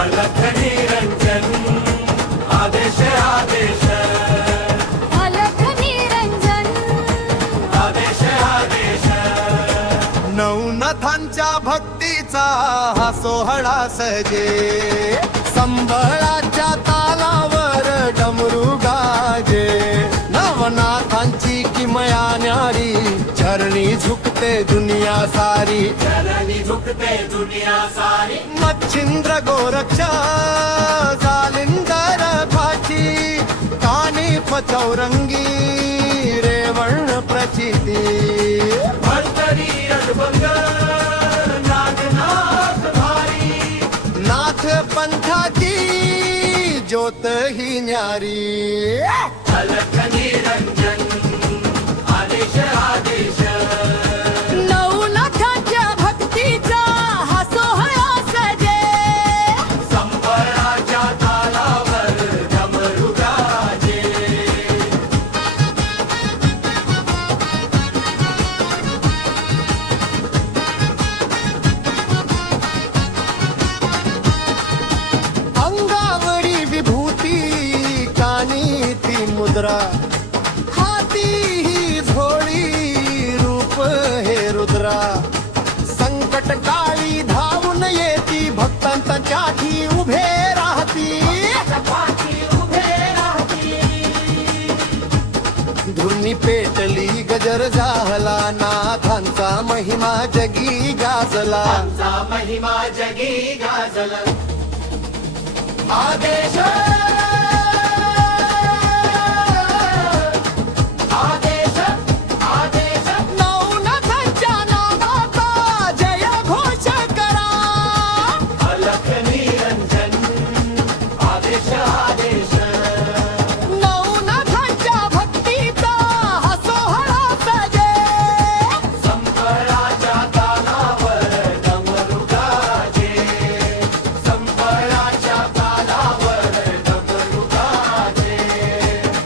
अलख निरंजन आदेश आदेश अलख निरंजन आदेश आदेश नवनाथांच्या भक्तीचा हा सोहळा सजे संबळाच्या तालावर डमरू गाजे नवनाथांची किमया न्यारी चरणी झुकते दुनिया सारी चरणी झुकते दुनिया सारी मच्छिंद्र गोरक्ष जालिंदर फाची कानिफ चौरंगी रेवण प्रचिती भरतरी अडबंग नागनाथ भारी नाथ पंथाची ज्योत ही न्यारी अलख निरंजन आदेश आदेश नवनाथांच्या भक्तीचा हा सोहळा सजे संबळाच्या तालावर डमरू गाजे अंगावरी विभूती कानी ती मुद्रा हाती ही झोळी रूप हे रुद्रा संकट काळी धावून येती भक्तांचा चाठी उभे राहती धुनी पेटली गजर झाला नाथांचा महिमा जगी गाजला आमचा महिमा जगी गाजल आदेश आदेश आदेश नवनाथांच्या नावाचा जय घोष करा अलख निरंजन आदेश आदेश